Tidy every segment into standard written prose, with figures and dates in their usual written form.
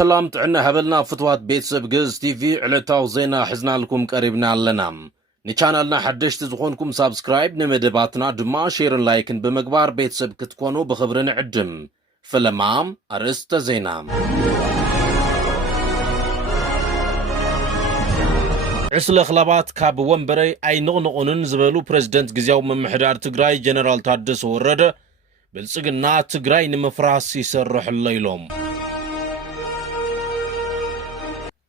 سلام تعنا هبلنا فتوات بيتسب جز تي في علتاو زينا حزنا لكم قريبنا لنا نيشانلنا حدشت زخونكم سابسكرايب نمدباتنا دما شيرن لايكن بمقبار بيتسب كتكونوا بخبرن عدم فلمام أرست زينا عسل خلابات كاب ومبري اي نغنقونن زبالو بريزيدنت جزياو ممحدار تقراي جنرال تادس ورده بلسقنا تقراي نمفراس يسرح الليلوم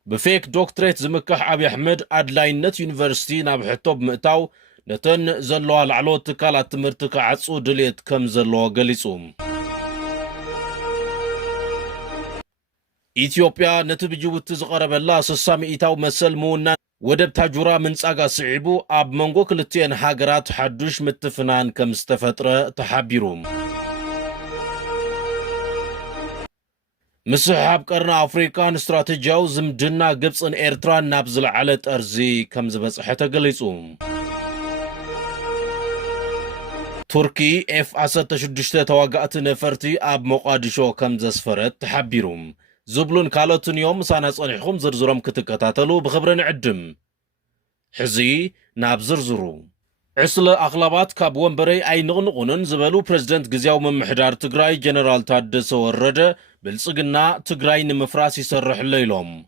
بفيك دوكتريت زمكح أبي أحمد أدلاينت يونيفرسيتي نابحتو بمقتاو نتن زلوها العلو تكالات تمرتك عصو دليت كم زلوها قليسوم إثيوبيا نتبجو تزغرب الله سسامي إيتاو مسل مونا ودب تاجورا من ساقا سعيبو أب منغو كلتين حاقرات حدوش متفنان كم استفترة تحابيروم مسحاب قرنا أفريقان استراتيجيو زمدنا قبصن إيرتران نابزل على أرزي كم زبس حتى قليسوم تركي اف أسد تشدشتا تواقعت نفرتي أب مقادشو كم زسفرت تحبيروم زبلون كالوتن يوم سانا صنحكم زرزرم كتكتاتلو بخبرن عدم حزي نابزرزرو عسل أغلبات كاب ومبري أي نغنقونن زبالو بريزيدنت جزياو ممحدار تقراي جنرال تادس ورده بلصقنا تقراي نمفراس يسرح الليلوم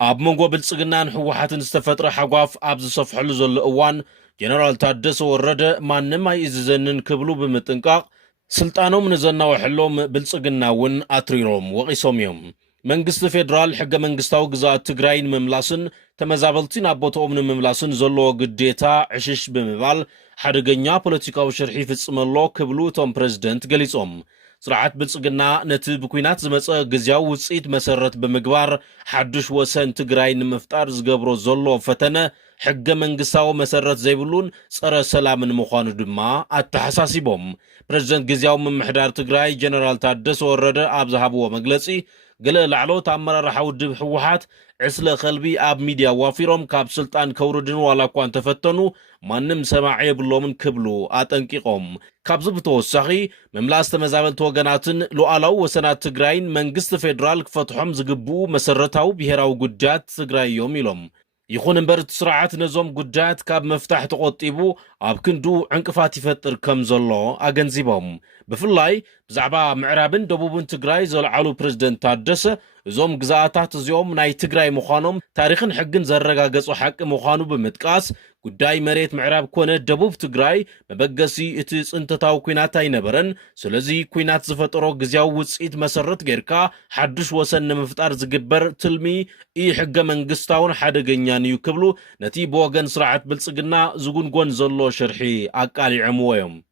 أب منغو بلصقنا نحوحات استفتر حقاف أبز صفح لزل أوان جنرال تادس ورده ما نما يززنن كبلو بمتنقاق سلطانو منزلنا وحلوم بلصقنا ون أتريروم وقيسوميوم منغست فيدرال حق منغستاو غزا تقراين مملاسن تمزابلتين أبوتوم مملاسن زلو قديتا عشش بمبال حرقنيا بوليتيكاو شرحي فتصملو كبلو توم بريزيدنت قليسوم سرعات بلصقنا نتب كوينات زمص غزياو وصيت مسرت بمغبار حدش وسن تقراين مفتار زغبرو زلو فتنه حق منغستاو مسرت زيبلون صره سلامن مخانو دما اتحساسيبوم بريزيدنت غزياو ممحدار تقراي جنرال تادس ورده ابزهابو مغلصي قال لعلو تأمر حود حوحات عسل خلبي أب ميديا وافيروم كاب سلطان كوردن ولا كوان تفتنو مانم سماعي بلومن كبلو آتنكيقوم كاب زبطو الساقي مملاست مزابل توغناتن لوعلاو وسنات تقراين منغست فيدرال كفتحهم زقبو مسرتاو بيهراو قدات تقراي يوميلوم يخون انبرت سرعات نزوم قدات كاب مفتاح تقوطيبو اب كندو عنقفات يفتر كمزلو اغنزيبوم بفلاي بزعبا معرابن دبوبن تقراي زلعالو بريزيدنت تادس زوم غزاتات زيوم ناي تقراي مخانوم تاريخن حقن زرقاقصو حق مخانو بمتقاس قداي مريت معراب كونه دبوب تقراي مبقسي اتس انتتاو كويناتاي نبرن سلزي كوينات زفترو غزياو وصيت مسرت غيركا حدش وسن مفتار زقبر تلمي اي حق منغستاون حدقنيان يكبلو نتي بوغن سرعات بلصقنا زقون قون زلو شرحي اقالي عمويم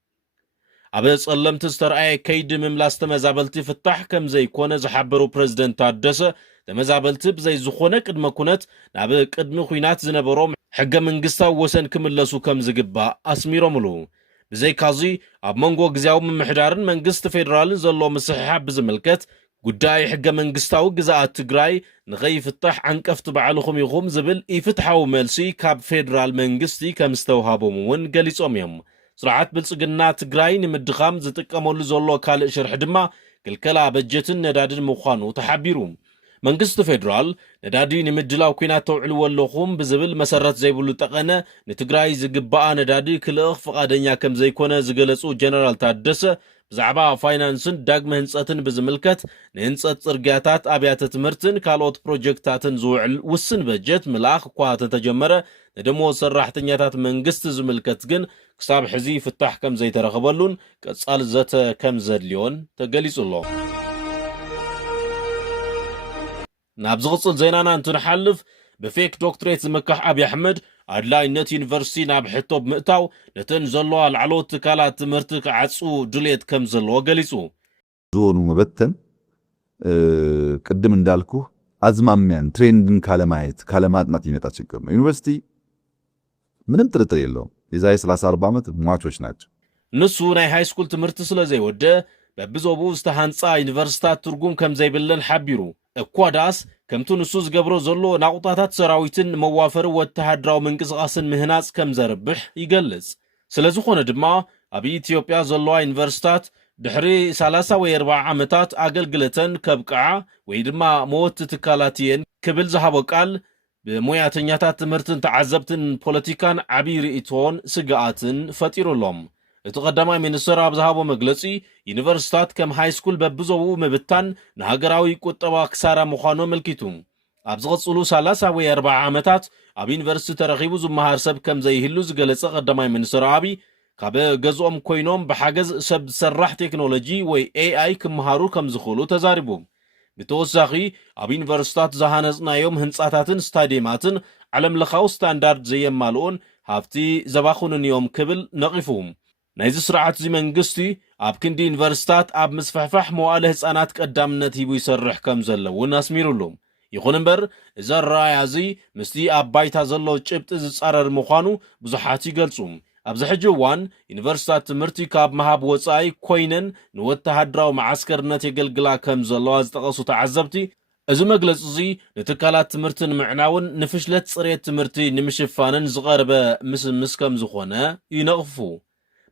أبس ألم تسترأي كيد مملاست مزابلتي فتح كم زي كونه زحبرو بريزيدنت تادسه تمزابلتي بزي زخونه قدم كونت نابه قدم خوينات زنبروم حق منغستا وسن كملسو كم زقبا أسميروملو بزي كازي أب منغو غزياو ممحدارن منغست فيدرالن زلو مسححاب بزملكت قداي حق منغستاو غزاات تقراي نغي فتح عنكفت بعلخم يخوم زبل يفتحاو ملسي كاب فيدرال منغستي كمستوهابو مون قليصوميوم سرعات بلصقنا تقراين مدخام زتقمولو زلو كالئ شرح دما كلكلا بجتن ندادن مخانو تحبيروم منغست فيدرال ندادي نمدلاو كوينات توعلو اللوخوم بزبل مسرت زيبولو تقنه نتقراي زقباء ندادي كلأخ فقادنيا كم زيكونا زقلسو جنرال تادسه بزعبا فاينانسن داقم هنصتن بزملكت نهنصت صرقاتات أبيات تمرتن كالوت بروجكتاتن زوعل وسن بجت ملاخ كوات تجمره ندمو سراحتنياتات منغست زملكت جن كساب حزي فتح كم زي ترخبلون كتصال زت كم زدليون تقليص الله نابزغصل زينانا انتو نحلف بفيك دوكتريت زمكح أبي أحمد أدلاينت يونيفرسيتي نابحتو بمقتاو نتن زلوها العلو تكالات تمرتك عصو دليت كم زلوها قليصو زونو مبتن قدم اندالكو أزماميان تريندن كالمات ناتيمتا تشكم يونيفرسيتي ምንም ጥርጥር የለውም የዛሬ 34 ዓመት ሟቾች ናቸው ንሱ ናይ ሃይ ስኩል ትምህርት ስለዘይ ወደ በብዞቡ ዝተሃንፃ ዩኒቨርሲታት ትርጉም ከም ዘይብለን ሓቢሩ እኳዳስ ከምቱ ንሱ ዝገብሮ ዘሎ ናቁጣታት ሰራዊትን መዋፈር ወተሃድራዊ ምንቅስቃስን ምህናጽ ከም ዘርብሕ ይገልጽ ስለዝኾነ ድማ ኣብ ኢትዮጵያ ዘለዋ ዩኒቨርሲታት ድሕሪ 30 ወይ 40 ዓመታት ኣገልግለተን ከብቅዓ ወይ ድማ መወት ትካላትየን ክብል ዝሃቦ ቃል ብሞያተኛታት ትምህርትን ተዓዘብትን ፖለቲካን ዓብዪ ርእቶን ስግኣትን ፈጢሩሎም። እቲ ቀዳማይ ሚኒስትር ኣብ ዝሃቦ መግለጺ ዩኒቨርሲታት ከም ሃይስኩል በብዞብኡ ምብታን ንሃገራዊ ቁጠባ ክሳራ ምዃኑ ኣመልኪቱ ኣብ ዝቕጽሉ 30 ወይ 40 ዓመታት ኣብ ዩኒቨርሲቲ ተረኺቡ ዝመሃር ሰብ ከም ዘይህሉ ዝገለጸ ቀዳማይ ሚኒስትር ኣብይ ካብ ገዝኦም ኮይኖም ብሓገዝ ሰብ ዝሰርሕ ቴክኖሎጂ ወይ AI ክመሃሩ ከም ዝኽእሉ ተዛሪቡ። ብተወሳኺ ኣብ ዩኒቨርሲታት ዝሃነጽናዮም ህንጻታትን ስታድየማትን ዓለም ለኻዊ ስታንዳርድ ዘየማልኡን ሃብቲ ዘባኹንን እዮም ክብል ነቒፉ። ናይዚ ስርዓት እዚ መንግስቲ ኣብ ክንዲ ዩኒቨርሲታት ኣብ ምስፍሕፋሕ መዋእለ ህፃናት ቀዳምነት ሂቡ ይሰርሕ ከም ዘለውን ኣስሚሩሉ። ይኹን እምበር እዚ ኣረኣእያ እዚ ምስቲ ኣብ ባይታ ዘሎ ጭብጢ ዝጻረር ምዃኑ ብዙሓት ይገልጹ። ኣብዚ ሕጂ እዋን ዩኒቨርሲታት ትምህርቲ ካብ መሃብ ወፃኢ ኮይነን ንወተሃደራዊ ማዓስከርነት የገልግላ ከም ዘለዋ ዝጠቐሱ ተዓዘብቲ እዚ መግለፂ እዚ ንትካላት ትምህርቲ ንምዕናውን ንፍሽለት ፅሬት ትምህርቲ ንምሽፋንን ዝቐረበ ምስምስ ከም ዝኾነ ይነቕፉ።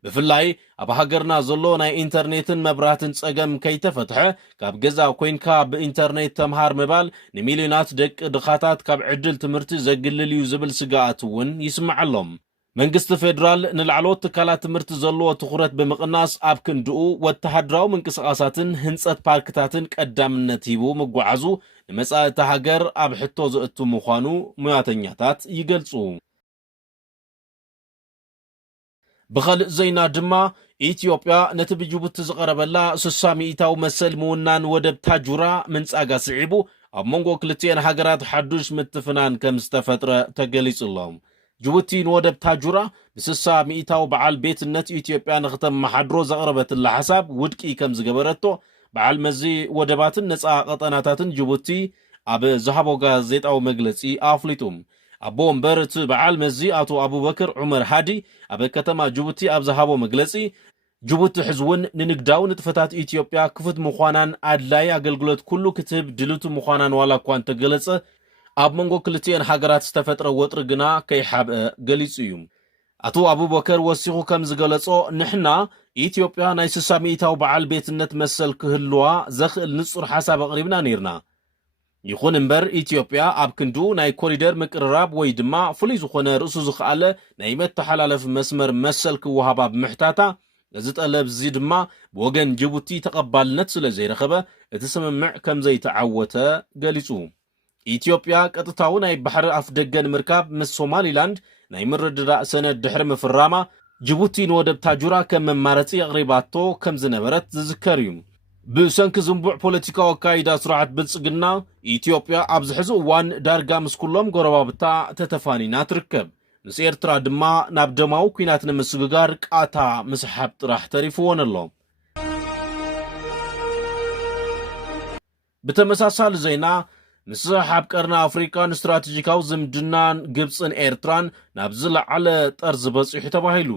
ብፍላይ ኣብ ሃገርና ዘሎ ናይ ኢንተርኔትን መብራህትን ፀገም ከይተፈትሐ ካብ ገዛ ኮይንካ ብኢንተርኔት ተምሃር ምባል ንሚልዮናት ደቂ ድኻታት ካብ ዕድል ትምህርቲ ዘግልል እዩ ዝብል ስጋኣት እውን ይስምዓሎም። መንግስቲ ፌደራል ንላዕለዎት ትካላት ትምህርቲ ዘለዎ ትኹረት ብምቕናስ ኣብ ክንድኡ ወተሃደራዊ ምንቅስቓሳትን ህንፀት ፓርክታትን ቀዳምነት ሂቡ ምጓዓዙ ንመጻኢ እታ ሃገር ኣብ ሕቶ ዘእቱ ምዃኑ ሙያተኛታት ይገልጹ። ብኸልእ ዜና ድማ ኢትዮጵያ ነቲ ብጅቡቲ ዝቐረበላ 60 ሚእታዊ መሰል ምውናን ወደብ ታጁራ ምንጻጋ ስዒቡ ኣብ መንጎ ክልቲአን ሃገራት ሓዱሽ ምትፍናን ከም ዝተፈጥረ ተገሊጹሎም። ጅቡቲ ንወደብ ታጁራ ብ60 ሚእታዊ በዓል ቤትነት ኢትዮጵያ ንኽተመሓድሮ ዘቕረበትላ ሓሳብ ውድቂ ከም ዝገበረቶ በዓል መዚ ወደባትን ነፃ ቀጠናታትን ጅቡቲ ኣብ ዝሃቦ ጋዜጣዊ መግለጺ ኣፍሊጡ። ኣቦ እምበር እቲ በዓል መዚ ኣቶ አቡበክር ዑመር ሃዲ ኣብ ከተማ ጅቡቲ ኣብ ዝሃቦ መግለጺ ጅቡቲ ሕዝውን ንንግዳዊ ንጥፈታት ኢትዮጵያ ክፉት ምዃናን ኣድላይ ኣገልግሎት ኩሉ ክትህብ ድልቱ ምዃናን ዋላ እኳ እንተገለጸ ኣብ መንጎ ክልቲአን ሃገራት ዝተፈጥረ ወጥሪ ግና ከይሓብአ ገሊጹ እዩ። ኣቶ አቡበከር ወሲኹ ከም ዝገለጾ ንሕና ኢትዮጵያ ናይ 60 ሚእታዊ በዓል ቤትነት መሰል ክህልዋ ዘኽእል ንጹር ሓሳብ ኣቕሪብና ነይርና። ይኹን እምበር ኢትዮጵያ ኣብ ክንዱ ናይ ኮሪደር ምቅርራብ ወይ ድማ ፍሉይ ዝኾነ ርእሱ ዝኸኣለ ናይ መተሓላለፊ መስመር መሰል ክወሃባ ብምሕታታ እዚ ጠለብ እዚ ድማ ብወገን ጅቡቲ ተቐባልነት ስለ ዘይረኸበ እቲ ስምምዕ ከም ዘይተዓወተ ገሊጹ። ኢትዮጵያ ቀጥታዊ ናይ ባሕሪ ኣፍ ደገ ንምርካብ ምስ ሶማሊላንድ ናይ ምርድዳእ ሰነድ ድሕሪ ምፍራማ ጅቡቲ ንወደብ ታጁራ ከም መማረፂ ኣቕሪባቶ ከም ዝነበረት ዝዝከር እዩ። ብሰንኪ ዝንቡዕ ፖለቲካዊ ኣካይዳ ስርዓት ብልጽግና ኢትዮጵያ ኣብዚ ሕዚ እዋን ዳርጋ ምስ ኩሎም ጎረባብታ ተተፋኒና ትርከብ። ምስ ኤርትራ ድማ ናብ ደማዊ ኩናት ንምስግጋር ቃታ ምስሓብ ጥራሕ ተሪፍዎን ኣሎ። ብተመሳሳሊ ዜና ምስ ሓብ ቀርና ኣፍሪካን ስትራቴጂካዊ ዝምድናን ግብፅን ኤርትራን ናብ ዝለዓለ ጠርዚ በፂሑ ተባሂሉ።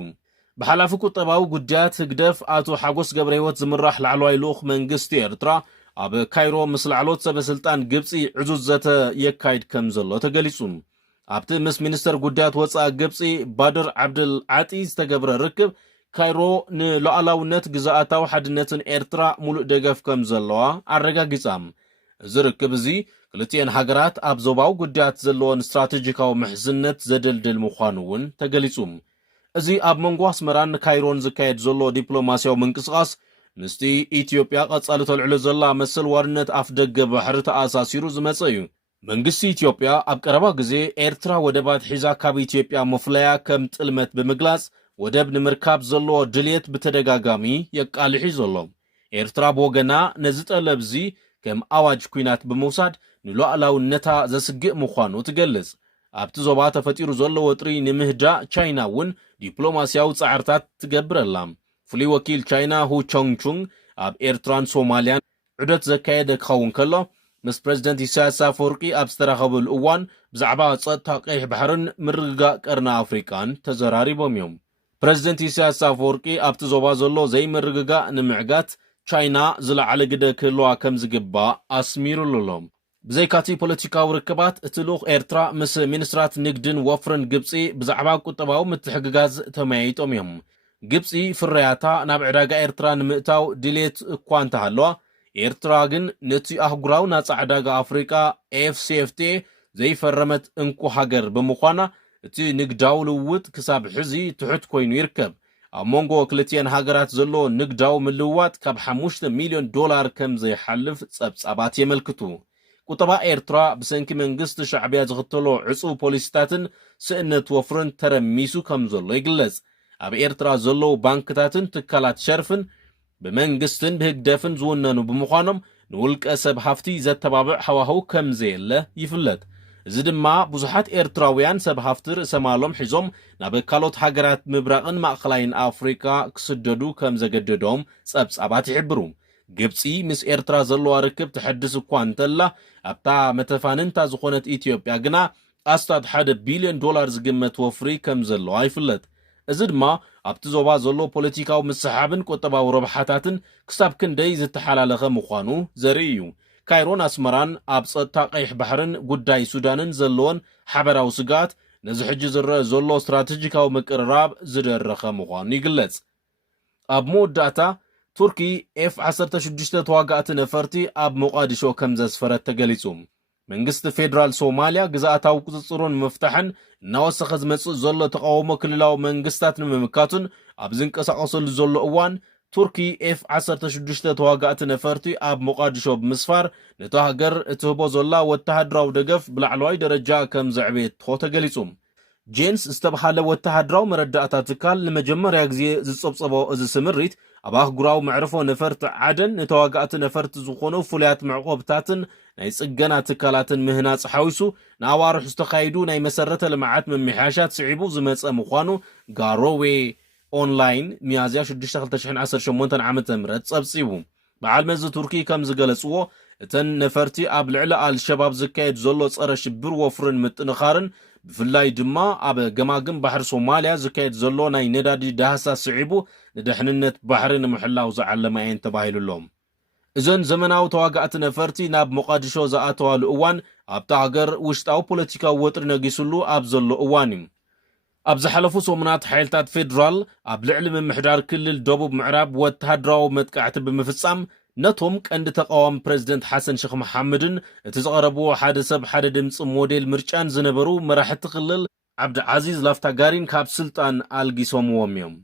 ብሓላፊ ቁጠባዊ ጉዳያት ህግደፍ ኣቶ ሓጎስ ገብረ ህይወት ዝምራሕ ላዕለዋይ ልኡኽ መንግስቲ ኤርትራ ኣብ ካይሮ ምስ ላዕሎት ሰበስልጣን ግብፂ ዕዙዝ ዘተ የካይድ ከም ዘሎ ተገሊጹ። ኣብቲ ምስ ሚኒስተር ጉዳያት ወፃኢ ግብፂ ባድር ዓብድል ዓጢ ዝተገብረ ርክብ ካይሮ ንሉዓላውነት ግዛኣታዊ ሓድነትን ኤርትራ ሙሉእ ደገፍ ከም ዘለዋ ኣረጋጊጻ። እዚ ርክብ እዚ ክልቲአን ሃገራት ኣብ ዞባዊ ጉዳያት ዘለዎን ስትራቴጂካዊ ምሕዝነት ዘደልድል ምዃኑ እውን ተገሊጹ። እዚ ኣብ መንጎ ኣስመራን ካይሮን ዝካየድ ዘሎ ዲፕሎማስያዊ ምንቅስቓስ ምስቲ ኢትዮጵያ ቀጻሊ ተልዕሎ ዘላ መሰል ዋርነት ኣፍ ደገ ባሕሪ ተኣሳሲሩ ዝመጸ እዩ። መንግስቲ ኢትዮጵያ ኣብ ቀረባ ግዜ ኤርትራ ወደባት ሒዛ ካብ ኢትዮጵያ መፍለያ ከም ጥልመት ብምግላጽ ወደብ ንምርካብ ዘለዎ ድልየት ብተደጋጋሚ የቃልሒ ዘሎ። ኤርትራ ብወገና ነዚ ጠለብ እዚ ከም ኣዋጅ ኩናት ብምውሳድ ንሉዓላውነታ ዘስግእ ምዃኑ ትገልጽ። ኣብቲ ዞባ ተፈጢሩ ዘሎ ወጥሪ ንምህዳእ ቻይና እውን ዲፕሎማስያዊ ጻዕርታት ትገብረላ። ፍሉይ ወኪል ቻይና ሁ ቾንግቹንግ ኣብ ኤርትራን ሶማልያን ዑደት ዘካየደ ክኸውን ከሎ ምስ ፕሬዚደንት ኢሳያስ አፈወርቂ ኣብ ዝተራኸበሉ እዋን ብዛዕባ ጸጥታ ቀይሕ ባሕርን ምርግጋእ ቀርና ኣፍሪካን ተዘራሪቦም እዮም። ፕሬዚደንት ኢሳያስ አፈወርቂ ኣብቲ ዞባ ዘሎ ዘይምርግጋእ ንምዕጋት ቻይና ዝለዓለ ግደ ክህልዋ ከም ዝግባእ ኣስሚሩሎም። ብዘይካቲ ፖለቲካዊ ርክባት እቲ ልኡኽ ኤርትራ ምስ ሚኒስትራት ንግድን ወፍርን ግብፂ ብዛዕባ ቁጠባዊ ምትሕግጋዝ ተመያይጦም እዮም። ግብፂ ፍርያታ ናብ ዕዳጋ ኤርትራ ንምእታው ድሌት እኳ እንተሃለዋ ኤርትራ ግን ነቲ ኣህጉራዊ ናፃ ዕዳጋ ኣፍሪቃ AfCFTA ዘይፈረመት እንቁ ሃገር ብምዃና እቲ ንግዳዊ ልውውጥ ክሳብ ሕዚ ትሑት ኮይኑ ይርከብ። ኣብ መንጎ ክልቲአን ሃገራት ዘሎ ንግዳዊ ምልውዋጥ ካብ $5 ሚልዮን ከም ዘይሓልፍ ጸብጻባት የመልክቱ። ቁጠባ ኤርትራ ብሰንኪ መንግስቲ ሻዕብያ ዝኽተሎ ዕፁብ ፖሊሲታትን ስእነት ወፍርን ተረሚሱ ከም ዘሎ ይግለጽ። ኣብ ኤርትራ ዘለዉ ባንክታትን ትካላት ሸርፍን ብመንግስትን ብህግደፍን ዝውነኑ ብምዃኖም ንውልቀ ሰብ ሃፍቲ ዘተባብዕ ሃዋህው ከም ዘየለ ይፍለጥ። እዚ ድማ ብዙሓት ኤርትራውያን ሰብ ሃፍቲ ርእሰማሎም ሒዞም ናብ ካልኦት ሃገራት ምብራቕን ማእኸላይን ኣፍሪካ ክስደዱ ከም ዘገደዶም ጸብጻባት ይሕብሩ። ግብፂ ምስ ኤርትራ ዘለዋ ርክብ ትሐድስ እኳ እንተላ ኣብታ መተፋንንታ ዝኾነት ኢትዮጵያ ግና ኣስታት $1 ቢልዮን ዝግመት ወፍሪ ከም ዘለዋ ይፍለጥ። እዚ ድማ ኣብቲ ዞባ ዘሎ ፖለቲካዊ ምስሓብን ቁጠባዊ ረብሓታትን ክሳብ ክንደይ ዝተሓላለኸ ምዃኑ ዘርኢ እዩ። ካይሮን ኣስመራን ኣብ ጸጥታ ቀይሕ ባሕርን ጉዳይ ሱዳንን ዘለዎን ሓበራዊ ስጋት ነዚ ሕጂ ዝረአ ዘሎ ስትራቴጂካዊ ምቅርራብ ዝደረኸ ምዃኑ ይግለጽ። ኣብ መወዳእታ ቱርኪ F-16 ተዋጋእቲ ነፈርቲ ኣብ ሞቃዲሾ ከም ዘስፈረት ተገሊጹ። መንግስቲ ፌደራል ሶማልያ ግዛኣታዊ ቁፅፅሩን ምፍታሕን እናወሰኸ ዝመጽእ ዘሎ ተቃውሞ ክልላዊ መንግስታት ንምምካቱን ኣብ ዝንቀሳቐሰሉ ዘሎ እዋን ቱርኪ F-16 ተዋጋእቲ ነፈርቲ ኣብ ሞቃዲሾ ብምስፋር ነቲ ሃገር እትህቦ ዘላ ወተሃደራዊ ደገፍ ብላዕለዋይ ደረጃ ከም ዘዕብየቶ ተገሊጹ። ጄንስ ዝተባሃለ ወተሃደራዊ መረዳእታ ትካል ንመጀመርያ ግዜ ዝጸብጸቦ እዚ ስምሪት ኣብ ኣህጉራዊ መዕርፎ ነፈርቲ ዓደን ንተዋጋእቲ ነፈርቲ ዝኾኑ ፍሉያት መዕቆብታትን ናይ ጽገና ትካላትን ምህናጽ ሓዊሱ ንኣዋርሑ ዝተኻይዱ ናይ መሰረተ ልምዓት መምሕያሻት ስዒቡ ዝመጸ ምዃኑ ጋሮዌ ኦንላይን ሚያዝያ 6 2018 ዓ.ም ጸብጺቡ። በዓል መዚ ቱርኪ ከም ዝገለጽዎ እተን ነፈርቲ ኣብ ልዕሊ ኣልሸባብ ዝካየድ ዘሎ ጸረ ሽብር ወፍርን ምጥንኻርን ብፍላይ ድማ ኣብ ገማግም ባሕሪ ሶማልያ ዝካየድ ዘሎ ናይ ነዳዲ ዳህሳስ ስዒቡ ንድሕንነት ባሕሪ ንምሕላው ዝዓለመ እየን ተባሂሉሎም። እዘን ዘመናዊ ተዋጋእቲ ነፈርቲ ናብ ሞቃዲሾ ዝኣተዋሉ እዋን ኣብታ ሃገር ውሽጣዊ ፖለቲካዊ ወጥሪ ነጊሱሉ ኣብ ዘሎ እዋን እዩ። ኣብ ዝሓለፉ ሰሙናት ሓይልታት ፌደራል ኣብ ልዕሊ ምምሕዳር ክልል ደቡብ ምዕራብ ወተሃደራዊ መጥቃዕቲ ብምፍጻም ነቶም ቀንዲ ተቃዋሚ ፕሬዚደንት ሓሰን ሼክ መሐመድን እቲ ዝቐረብዎ ሓደ ሰብ ሓደ ድምፂ ሞዴል ምርጫን ዝነበሩ መራሕቲ ክልል ዓብዲ ዓዚዝ ላፍታጋሪን ካብ ስልጣን ኣልጊሶምዎም እዮም።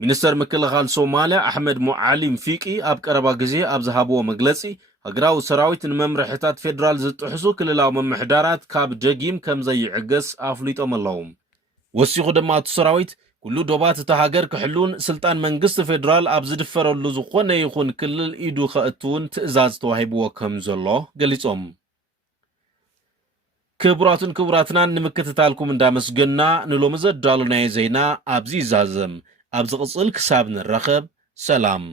ሚኒስተር ምክልኻል ሶማልያ ኣሕመድ ሙዓሊም ፊቂ ኣብ ቀረባ ግዜ ኣብ ዝሃብዎ መግለጺ ሃገራዊ ሰራዊት ንመምርሕታት ፌደራል ዝጥሕሱ ክልላዊ መምሕዳራት ካብ ጀጊም ከም ዘይዕገስ ኣፍሊጦም ኣለዉ። ወሲኹ ድማ እቲ ሰራዊት ኩሉ ዶባት እቲ ሃገር ክሕሉን ስልጣን መንግስቲ ፌደራል ኣብ ዝድፈረሉ ዝኾነ ይኹን ክልል ኢዱ ከእትውን ትእዛዝ ተዋሂብዎ ከም ዘሎ ገሊጾም። ክቡራትን ክቡራትናን ንምክትታልኩም እንዳመስገና ንሎሚ ዘዳለናዮ ዜና ኣብዚ ይዛዘም። ኣብ ዝቕጽል ክሳብ ንረኸብ ሰላም።